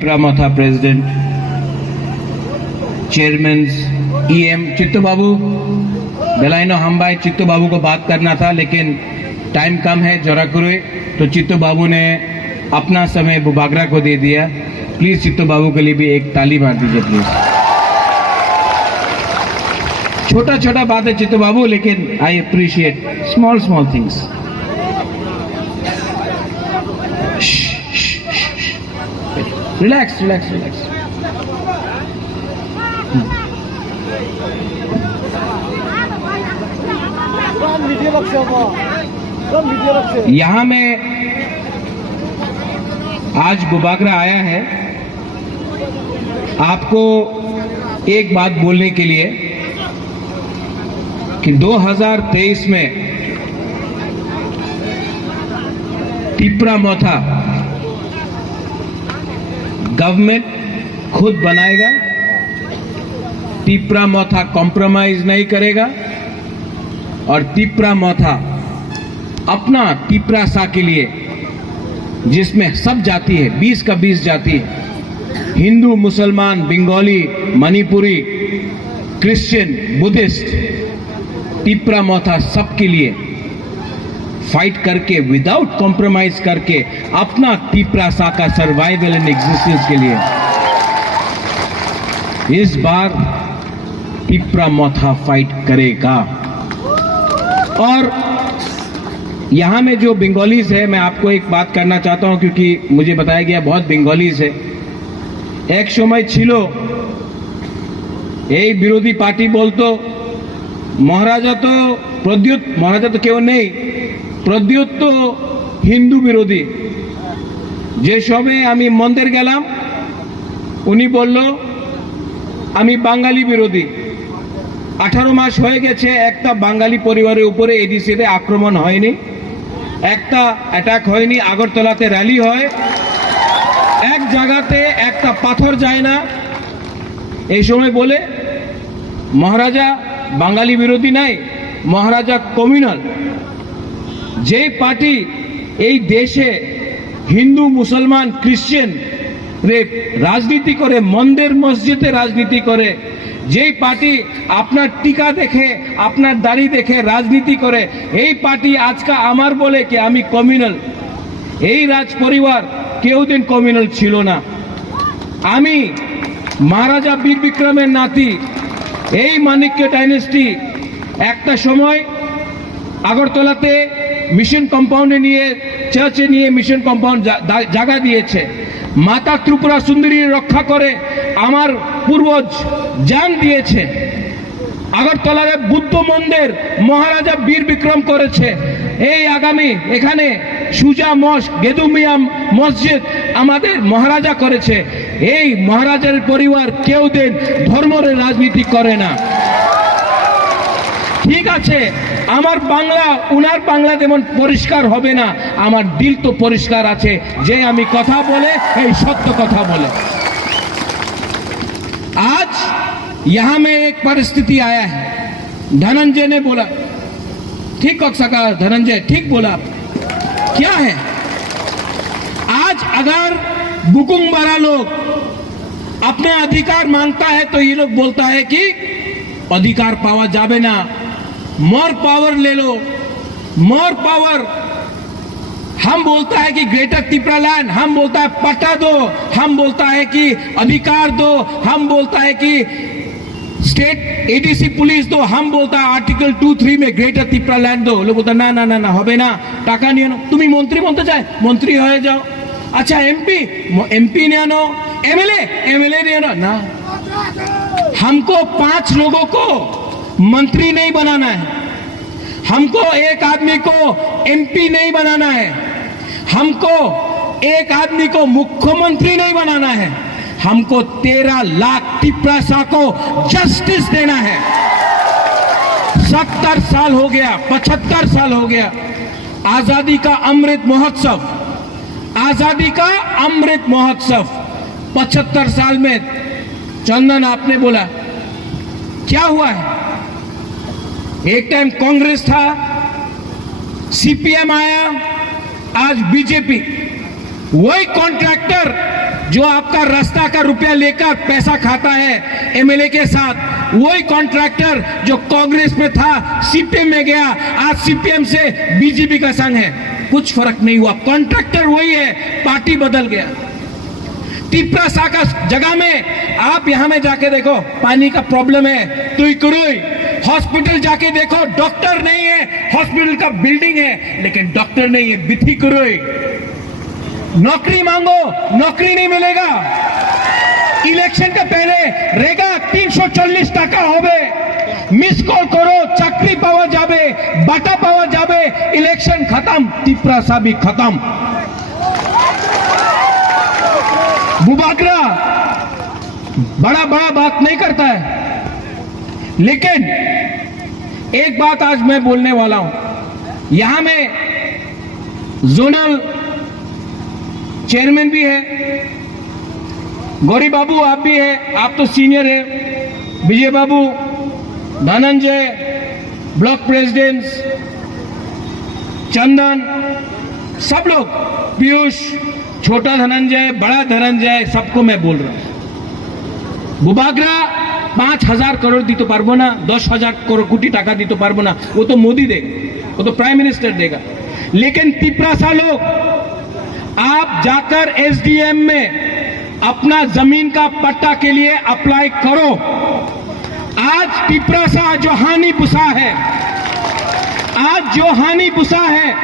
Pramotha President, Chairman, EM Chittu बाबू, बेलाइनो हम भाई चित्तू बाबू को बात करना था लेकिन टाइम कम है जोराकुरे, तो चित्तू बाबू ने अपना समय बुबागरा को दे दिया। प्लीज चित्तू बाबू के लिए भी एक ताली मार दीजिए प्लीज। छोटा छोटा बात है चित्तू बाबू, लेकिन I appreciate small things. Relax. यहां में आज बुबागरा आया है आपको एक बात बोलने के लिए कि 2023 में टिप्रा मोथा गवर्नमेंट खुद बनाएगा। टिप्रा मोथा कॉम्प्रोमाइज नहीं करेगा और टिप्रा मोथा अपना टिप्रा सा के लिए, जिसमें सब जाति है, 20 का 20 जाति है, हिंदू, मुसलमान, बंगाली, मणिपुरी, क्रिश्चियन, बुद्धिस्ट, टिप्रा मोथा सबके लिए फाइट करके विदाउट कॉम्प्रोमाइज करके अपना टिप्रा सा का सर्वाइवल एंड एग्जिस्टेंस के लिए इस बार टिप्रा मोथा फाइट करेगा। और यहां में जो बंगालीज है, मैं आपको एक बात करना चाहता हूं क्योंकि मुझे बताया गया बहुत बंगालीज है। एक समय छिलो এই বিরোধী পার্টি বলতো মহারাজা তো প্রদ্যুৎ, মহারাজা তো কেউ নেই, প্রদ্যুৎ তো হিন্দু বিরোধী। যে সময় আমি মন্দির গেলাম উনি বলল আমি বাঙালি বিরোধী। 18 মাস হয়ে গেছে একটা বাঙালি পরিবারের উপরে এডিসিতে আক্রমণ হয়নি, একটা অ্যাটাক হয়নি। আগরতলাতে র্যালি হয়, এক জায়গাতে একটা পাথর যায় না। এই সময় বলে মহারাজা বাঙালি বিরোধী নাই, মহারাজা কমিউনাল। যে পার্টি এই দেশে হিন্দু, মুসলমান, ক্রিশ্চিয়ান রে রাজনীতি করে, মন্দির মসজিদে রাজনীতি করে, যেই পার্টি আপনার টিকা দেখে, আপনার দাড়ি দেখে রাজনীতি করে, এই পার্টি আজকে আমার বলে কি আমি কমিউনাল। এই রাজ পরিবার কেউদিন কমিউনাল ছিল না। আমি মহারাজা বীর বিক্রমের নাতি, এই মানিক্য ডাইনেস্টি একটা সময় আগরতলাতে মিশন কম্পাউন্ডে নিয়ে, চার্চে নিয়ে মিশন কম্পাউন্ড জায়গা দিয়েছে। মাতা ত্রিপুরা সুন্দরী রক্ষা করে আমার পূর্বজ জান দিয়েছে। আগরতলায় বুদ্ধ মন্দির মহারাজা বীর বিক্রম করেছে। এই আগামী এখানে সুজা মস্ক, গেদুমিয়া মসজিদ আমাদের মহারাজা করেছে। এই মহারাজার পরিবার কেউ দিন ধর্মের রাজনীতি করে না। ঠিক আছে, আমার বাংলা উনার বাংলা যেমন পরিষ্কার হবে না, আমার দিল তো পরিষ্কার আছে যে আমি কথা বলে এই সত্য কথা বলে। आज यहां में एक परिस्थिति आया है। धनंजय ने बोला, ठीक कह सका धनंजय, ठीक बोला। क्या है, आज अगर बुकुंगबारा लोग अपने अधिकार मांगता है तो ये लोग बोलता है कि अधिकार पावा जावे ना, मोर पावर ले लो, मोर पावर। हम बोलता है कि ग्रेटर त्रिपुरा लैंड, हम बोलता है पट्टा दो, हम बोलता है कि अधिकार दो, हम बोलता है कि स्टेट एडीसी पुलिस दो, हम बोलता है आर्टिकल 2-3 में ग्रेटर त्रिपुरा लैंड दो। लोग बोलता ना ना ना ना होबे ना, टाका निये नो। तुम मंत्री बनते चाहे मंत्री हो जाओ। अच्छा एमपी ने आनो, एमएलए ने आनो ना। हमको 5 लोगों को मंत्री नहीं बनाना है, हमको एक आदमी को एमपी नहीं बनाना है, हमको एक आदमी को मुख्यमंत्री नहीं बनाना है, हमको 13 लाख टिप्रा को जस्टिस देना है। 70 साल हो गया, 75 साल हो गया आजादी का अमृत महोत्सव, आजादी का अमृत महोत्सव। 75 साल में चंदन आपने बोला क्या हुआ है? एक टाइम कांग्रेस था, सीपीएम आया, आज बीजेपी। वही कॉन्ट्रैक्टर जो आपका रास्ता का रुपया लेकर पैसा खाता है एमएलए के साथ, वही कॉन्ट्रैक्टर जो कांग्रेस में था सीपीएम में गया, आज सीपीएम से बीजेपी का संग है, कुछ फर्क नहीं हुआ, कॉन्ट्रैक्टर वही है, पार्टी बदल गया। तिपरासा का जगह में आप यहां में जाके देखो, पानी का प्रॉब्लम है, तुईकुरुई हॉस्पिटल जाके देखो, डॉक्टर नहीं है, हॉस्पिटल का बिल्डिंग है लेकिन डॉक्टर नहीं है, बिथिकुरुई। नौकरी मांगो, नौकरी नहीं मिलेगा। इलेक्शन के पहले रेगा 340 টাকা হবে, मिस कॉल करो, चाकरी पावा जाबे, बाटा पावा जाबे, इलेक्शन खत्म, तिपरासा भी खत्म। बुबागरा बड़ा बड़ा बात नहीं करता है, लेकिन एक बात आज मैं बोलने वाला हूं। यहां में जोनल चेयरमैन भी है, गौरी बाबू आप भी है, आप तो सीनियर है, विजय बाबू, धनंजय, ब्लॉक प्रेसिडेंट, चंदन, सब लोग, पीयूष, छोटा धनंजय, बड़ा धनंजय, सबको मैं बोल रहा हूं। बुबागरा 5,000 करोड़ दी तो पारबो ना, 10,000 कोटी टाका दी तो पारबो ना, वो तो मोदी देगा, वो तो प्राइम मिनिस्टर देगा। लेकिन तिपरासा लोग, आप जाकर एसडीएम में अपना जमीन का पट्टा के लिए अप्लाई करो। आज तिपरासा जो हानि बुसा है, आज जो हानि बुसा है,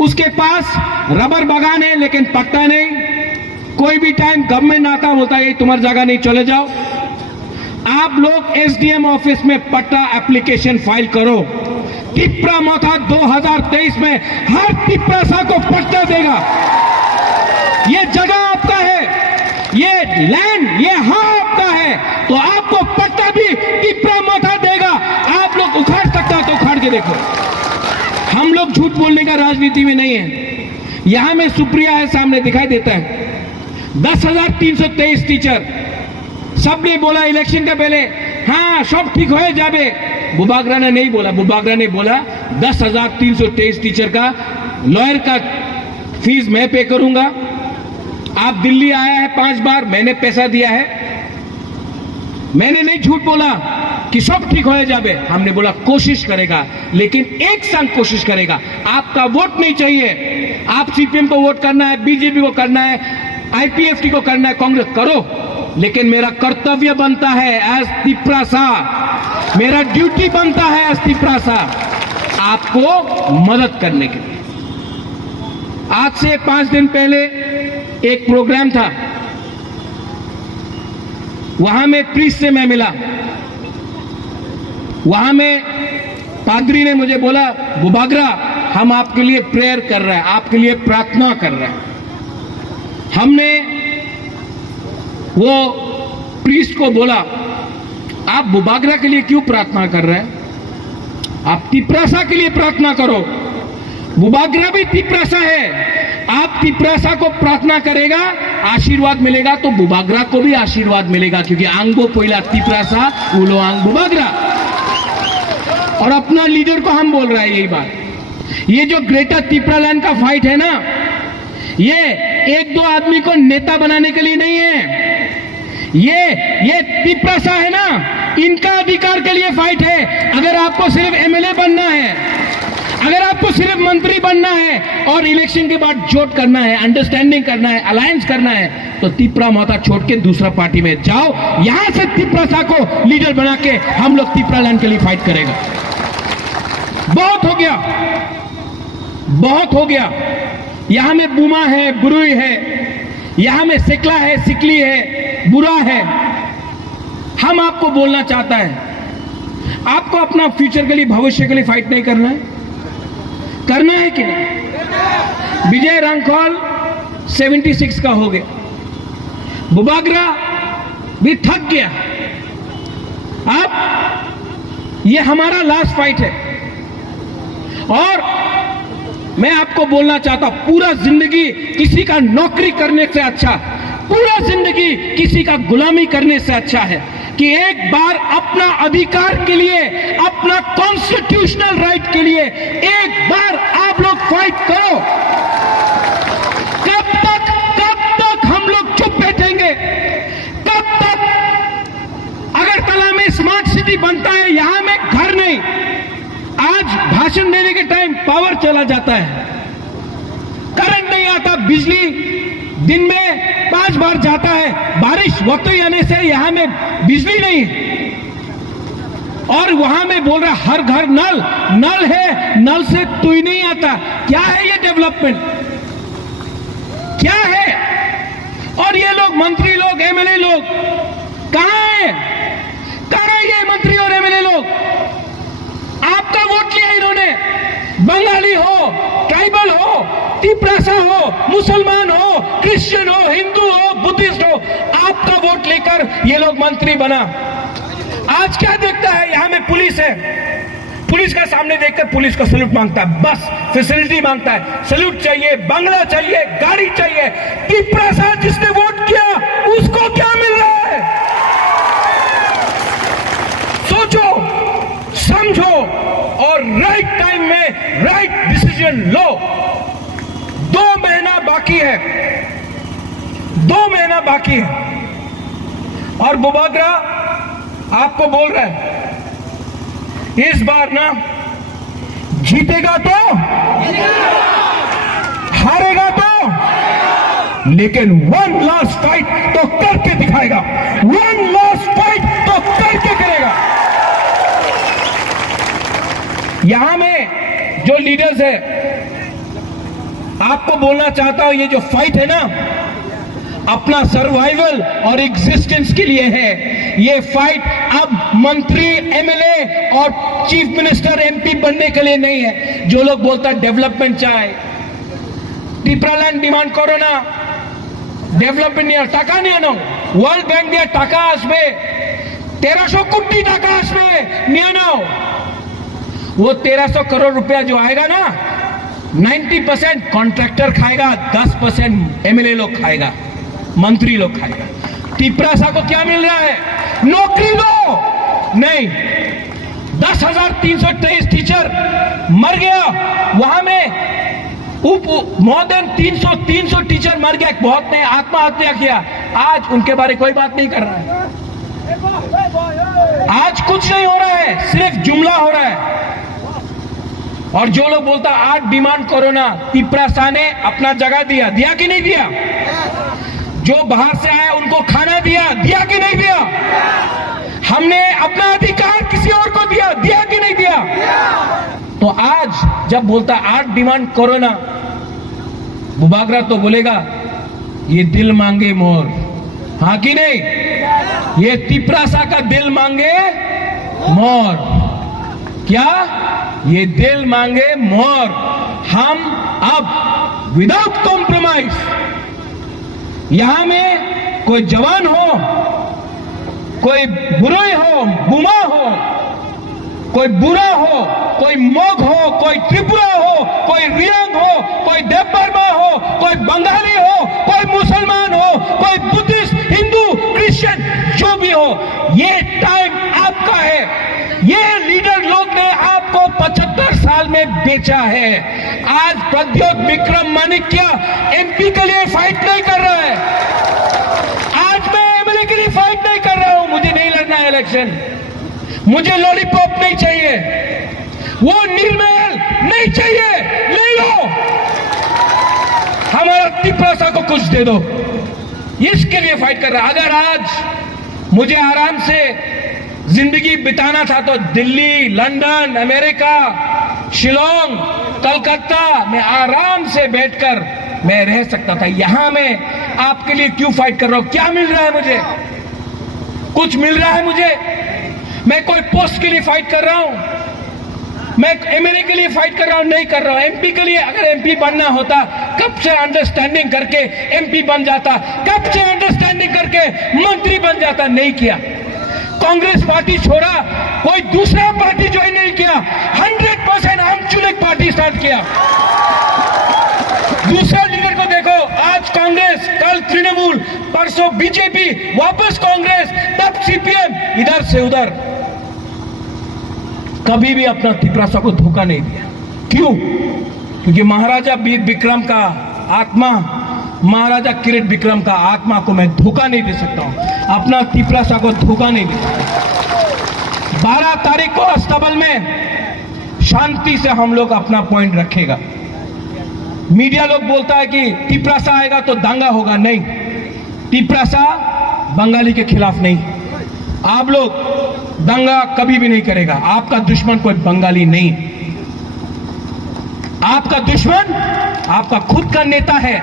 उसके पास रबर बागान है लेकिन पट्टा नहीं। कोई भी टाइम गवर्नमेंट आता बोलता है तुम्हारी जगह नहीं, चले जाओ। आप लोग एसडीएम ऑफिस में पट्टा एप्लीकेशन फाइल करो। तिपरा मोथा 2023 में हर तिपरासा को पट्टा देगा। ये जगह आपका है, ये लैंड, ये हाँ आपका है, तो आपको पट्टा भी तिपरा मोथा देगा। आप लोग उखाड़ सकता तो उखाड़ के देखो। हम लोग झूठ बोलने का राजनीति में नहीं है। यहां में सुप्रिया है, सामने दिखाई देता है, 10,323 टीचर, सबने बोला इलेक्शन के पहले हाँ सब ठीक हो जाबे। बुबागरा ने नहीं बोला, बुबागरा ने बोला 10,323 टीचर का लॉयर का फीस मैं पे करूंगा। आप दिल्ली आया है 5 बार, मैंने पैसा दिया है। मैंने नहीं झूठ बोला कि सब ठीक हो जाबे, हमने बोला कोशिश करेगा, लेकिन एक संग कोशिश करेगा। आपका वोट नहीं चाहिए, आप सीपीएम को वोट करना है, बीजेपी को करना है, आईपीएफटी को करना है, कांग्रेस करो, लेकिन मेरा कर्तव्य बनता है एज तिपरासा, मेरा ड्यूटी बनता है एज तिपरासा आपको मदद करने के लिए। आज से 5 दिन पहले एक प्रोग्राम था, वहां में प्रीस्ट से मैं मिला। वहां में पादरी ने मुझे बोला बुबागरा हम आपके लिए प्रेयर कर रहे हैं, आपके लिए प्रार्थना कर रहे हैं। हमने वो प्रीस्ट को बोला आप बुबागरा के लिए क्यों प्रार्थना कर रहे हैं, आप तिपरासा के लिए प्रार्थना करो। बुबागरा भी तिपरासा है, आप तिपरासा को प्रार्थना करेगा आशीर्वाद मिलेगा तो बुबागरा को भी आशीर्वाद मिलेगा, क्योंकि आंगो पोइला तिपरासा उलो आंग बुबागरा। और अपना लीडर को हम बोल रहे हैं यही बात, ये जो ग्रेटर तिपरालैंड का फाइट है ना, ये 1-2 आदमी को नेता बनाने के लिए नहीं है, ये तिपरासा है ना, इनका अधिकार के लिए फाइट है। अगर आपको सिर्फ एमएलए बनना है, अगर आपको सिर्फ मंत्री बनना है और इलेक्शन के बाद जोट करना है, अंडरस्टैंडिंग करना है, अलायंस करना है, तो तिपरा माता छोड़ के दूसरा पार्टी में जाओ। यहां से तिपरासा को लीडर बना के हम लोग तिपरालैंड के लिए फाइट करेगा। बहुत हो गया, बहुत हो गया। यहां में बुमा है, बुरुई है, यहां में सिकला है, सिकली है, बुरा है। हम आपको बोलना चाहता है, आपको अपना फ्यूचर के लिए, भविष्य के लिए फाइट नहीं करना है, करना है कि नहीं। विजय रांखौल 76 का हो गया, बुबागरा भी थक गया। अब ये हमारा लास्ट फाइट है। और मैं आपको बोलना चाहता हूं, पूरा जिंदगी किसी का नौकरी करने से अच्छा, पूरा जिंदगी किसी का गुलामी करने से अच्छा है कि एक बार अपना अधिकार के लिए, अपना कॉन्स्टिट्यूशनल राइट के लिए एक बार आप लोग फाइट करो। कब तक हम लोग चुप बैठे सिटी बनता है, यहां में घर नहीं। आज भाषण देने के टाइम पावर चला जाता है, करंट नहीं आता, बिजली दिन में 5 बार जाता है, बारिश वक्त ही आने से यहां में बिजली नहीं है। और वहां में बोल रहा हर घर नल, नल है, नल से तू ही नहीं आता। क्या है ये डेवलपमेंट, क्या है? और ये लोग मंत्री लोग, एमएलए लोग कहां है? कहां है ये मंत्री और एमएलए लोग? आपका वोट लिया इन्होंने, बंगाली हो, ट्राइबल हो, तिपरासा हो, मुसलमान हो, क्रिश्चियन हो, हिंदू हो, बुद्धिस्ट हो, आपका वोट लेकर ये लोग मंत्री बना। आज क्या देखता है? यहां में पुलिस है, पुलिस का सामने देखकर पुलिस को सैल्यूट मांगता है, बस फैसिलिटी मांगता है, सैल्यूट चाहिए, बंगला चाहिए, गाड़ी चाहिए। तिपरासा जिसने वोट किया उसको क्या मिल रहा है? सोचो, समझो और राइट टाइम में राइट डिसीजन लो। 2 महीना बाकी है, 2 महीना बाकी है। और बुबागरा आपको बोल रहा है इस बार ना जीतेगा तो, हारेगा तो, लेकिन 1 लास्ट फाइट तो करके दिखाएगा, 1 लास्ट फाइट तो करके करेगा। यहां में जो लीडर्स है, आपको बोलना चाहता हूं, ये जो फाइट है ना, अपना सर्वाइवल और एग्जिस्टेंस के लिए है। ये फाइट अब मंत्री, एमएलए और चीफ मिनिस्टर, एमपी बनने के लिए नहीं है। जो लोग बोलता डेवलपमेंट चाहे, টিপ্রাল্যান্ড ডিমান্ড করো না, ডেভেলপমেন্ট নিয়ে টাকা নিয়ে নাও, ওয়ার্ল্ড ব্যাংক দিয়ে টাকা আসবে, 1300 কোটি টাকা আসবে, নিয়ে নাও। वो 1300 करोड़ रुपया जो आएगा ना, 90% कॉन्ट्रैक्टर खाएगा, 10% एमएलए लोग खाएगा, मंत्री लोग खाएगा। टिपरासा को क्या मिल रहा है? नौकरी दो, नहीं। 10,323 टीचर मर गया, वहां में मोर देन 300 टीचर मर गया, बहुत ने आत्महत्या किया। आज उनके बारे कोई बात नहीं कर रहा है, आज कुछ नहीं हो रहा है, सिर्फ जुमला हो रहा है। और जो लोग बोलता 8 डिमांड करो ना, टिपरासा ने अपना जगह दिया, दिया कि नहीं दिया? जो बाहर से आया उनको खाना दिया, दिया कि नहीं दिया? हमने अपना अधिकार किसी और को दिया, दिया कि नहीं दिया? तो आज जब बोलता 8 डिमांड करो ना, बुबागरा तो बोलेगा ये दिल मांगे मोर, हाँ कि नहीं? ये टिपरासा का दिल मांगे मोर, क्या? ये दिल मांगे मोर। हम अब विदाउट कॉम्प्रोमाइज, यहां में कोई जवान हो, कोई बुराई हो, बुमा हो, कोई बुरा हो, कोई मोग हो, कोई त्रिपुरा हो, कोई रियांग हो, कोई देवबर्मा हो, कोई बंगाली हो, कोई मुसलमान हो, कोई बुद्धिस्ट, हिंदू, क्रिश्चियन, जो भी हो, ये टाइम आपका है। ये लीडर लोग ने आपको 75 साल में बेचा है। आज प्रद्योत विक्रम माणिक्य एमपी के लिए फाइट नहीं कर रहा है, आज मैं एमएलए के लिए फाइट नहीं कर रहा हूं। मुझे नहीं लड़ना है इलेक्शन, मुझे लॉलीपॉप नहीं चाहिए, वो निर्मल नहीं चाहिए, ले लो, हमारा टिपरासा को कुछ दे दो, इसके लिए फाइट कर रहा। अगर आज मुझे आराम से जिंदगी बिताना था तो दिल्ली, लंदन, अमेरिका, शिलोंग, कलकत्ता में आराम से बैठकर मैं रह सकता था। यहां मैं आपके लिए क्यों फाइट कर रहा हूं? क्या मिल रहा है मुझे? कुछ मिल रहा है मुझे? मैं कोई पोस्ट के लिए फाइट कर रहा हूं, मैं एमएलए के लिए फाइट कर रहा हूं? नहीं कर रहा हूं। एमपी के लिए, अगर एमपी बनना होता कब से अंडरस्टैंडिंग करके एमपी बन जाता, कब से अंडरस्टैंडिंग करके मंत्री बन जाता, नहीं किया। कांग्रेस पार्टी छोड़ा, कोई दूसरा पार्टी ज्वाइन नहीं किया, 100% हम चुनिक पार्टी स्टार्ट किया। दूसरा लीडर को देखो, आज कांग्रेस, कल तृणमूल, परसों बीजेपी, वापस कांग्रेस, तब सीपीएम, इधर से उधर। कभी भी अपना टिपरासा को धोखा नहीं दिया। क्यों? क्योंकि महाराजा वीर विक्रम का आत्मा, महाराजा किरीट विक्रम का आत्मा को मैं धोखा नहीं दे सकता हूं, अपना टिपरासा को धोखा नहीं दे सकता। 12 तारीख को अस्तबल में शांति से हम लोग अपना पॉइंट रखेगा। मीडिया लोग बोलता है कि तिपरासा आएगा तो दंगा होगा। नहीं, तिपरासा बंगाली के खिलाफ नहीं। आप लोग दंगा कभी भी नहीं करेगा। आपका दुश्मन कोई बंगाली नहीं, आपका दुश्मन आपका खुद का नेता है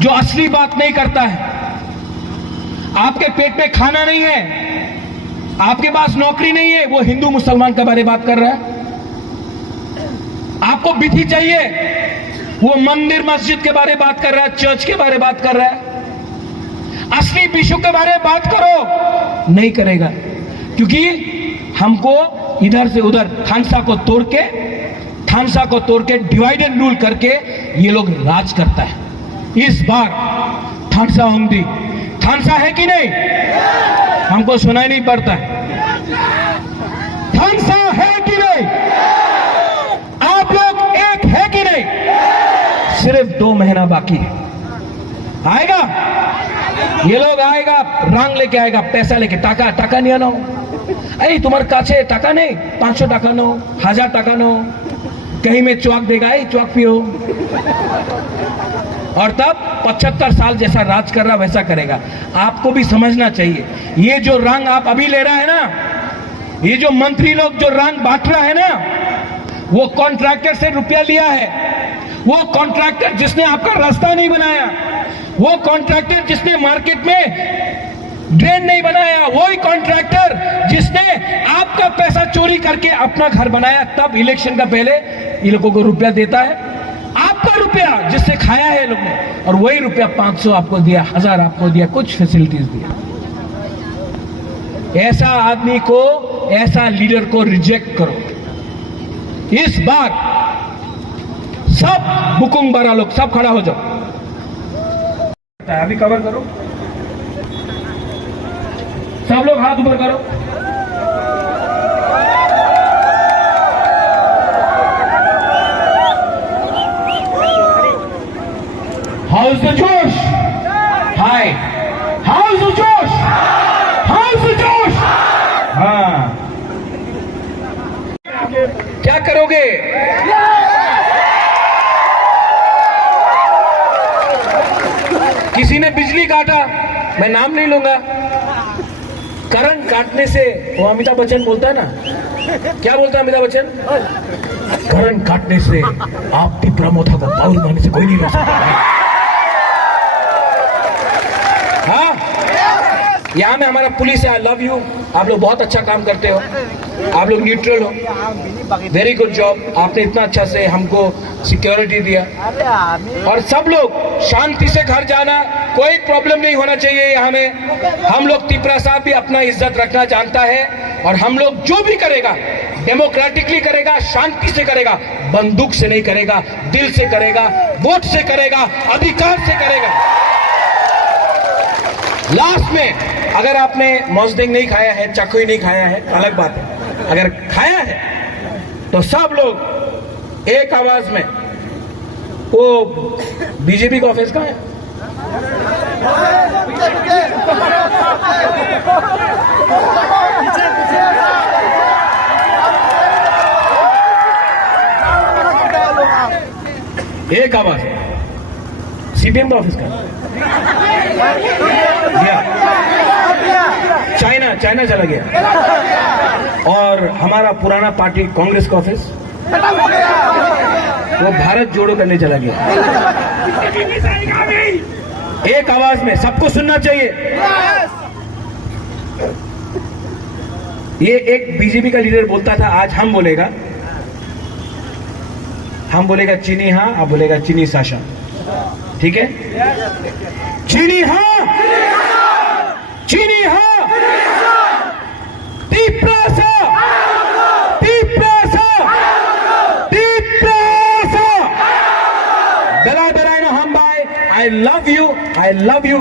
जो असली बात नहीं करता है। आपके पेट में खाना नहीं है, आपके पास नौकरी नहीं है, वो हिंदू मुसलमान के बारे में बात कर रहा है। आपको विधि चाहिए, वो मंदिर मस्जिद के बारे में बात कर रहा है, चर्च के बारे में बात कर रहा है। असली विश्व के बारे में बात करो, नहीं करेगा। क्योंकि हमको इधर से उधर थानसा को तोड़ के डिवाइड एंड रूल करके ये लोग राज करता है। इस बार थानसा होंगी, थानसा है कि नहीं हमको सुनाई नहीं पड़ता है। थानसा है कि नहीं? आप लोग एक है कि नहीं? सिर्फ 2 महीना बाकी है, आएगा ये लोग, आएगा रंग लेके आएगा, पैसा लेके। टाका नहीं आना। अरे तुम्हारे काछे टाका नहीं, 500 टाका नो, 1000 टाका नो, कहीं में चौक देगा, चौक पियो। और तब 75 साल जैसा राज कर रहा वैसा करेगा। आपको भी समझना चाहिए, ये जो रंग आप अभी ले रहा है ना, ये जो मंत्री लोग जो रंग बांट रहा है ना, वो कॉन्ट्रैक्टर से रुपया लिया है। वो कॉन्ट्रैक्टर जिसने आपका रास्ता नहीं बनाया, वो कॉन्ट्रैक्टर जिसने मार्केट में ड्रेन नहीं बनाया, वही कॉन्ट्रैक्टर जिसने आपका पैसा चोरी करके अपना घर बनाया, तब इलेक्शन का पहले ये लोगों को रुपया देता है। आपका रुपया जिससे खाया है ये लोग ने, और वही रुपया 500 आपको दिया, 1000 आपको दिया, कुछ फैसिलिटीज दिया। ऐसा आदमी को, ऐसा लीडर को रिजेक्ट करो। इस बार सब बुकुंग बारा लोग सब खड़ा हो जाओ, अभी कवर करो, सब लोग हाथ ऊपर करो। हाउस द जोश, हाय हाउस द जोश, हाउस द जोश। हाँ, क्या करोगे? किसी ने बिजली काटा, मैं नाम नहीं लूंगा, करंट काटने से, वो अमिताभ बच्चन बोलता है ना, क्या बोलता है अमिताभ बच्चन? करंट काटने से आप तिपरामोथा को पाउल मारने से कोई नहीं रोक सकता। हाँ, यहाँ में हमारा पुलिस है, आई लव यू, आप लोग बहुत अच्छा काम करते हो, आप लोग न्यूट्रल हो, वेरी गुड जॉब। आपने इतना अच्छा से हमको सिक्योरिटी दिया, और सब लोग शांति से घर जाना, कोई प्रॉब्लम नहीं होना चाहिए यहाँ में। हम लोग तिपरा साहब भी अपना इज्जत रखना जानता है, और हम लोग जो भी करेगा डेमोक्रेटिकली करेगा, शांति से करेगा, बंदूक से नहीं करेगा, दिल से करेगा, वोट से करेगा, अधिकार से करेगा। लास्ट में अगर आपने मौजदेंग नहीं खाया है, चकोई नहीं खाया है, अलग बात है, अगर खाया है तो सब लोग एक आवाज में, वो बीजेपी का ऑफिस कहाँ है? एक आवाज, सीपीएम का ऑफिस कहाँ? चाइना चला गया। और हमारा पुराना पार्टी कांग्रेस का ऑफिस वो भारत जोड़ो करने चला गया। एक आवाज में सबको सुनना चाहिए। ये एक बीजेपी का लीडर बोलता था, आज हम बोलेगा चीनी हाँ, आप बोलेगा चीनी शासन, ठीक है? चीनी हाँ, चीनी हाँ, तिपरासा, तिपरासा, तिपरासा, बेला बेला हम भाई, I love you,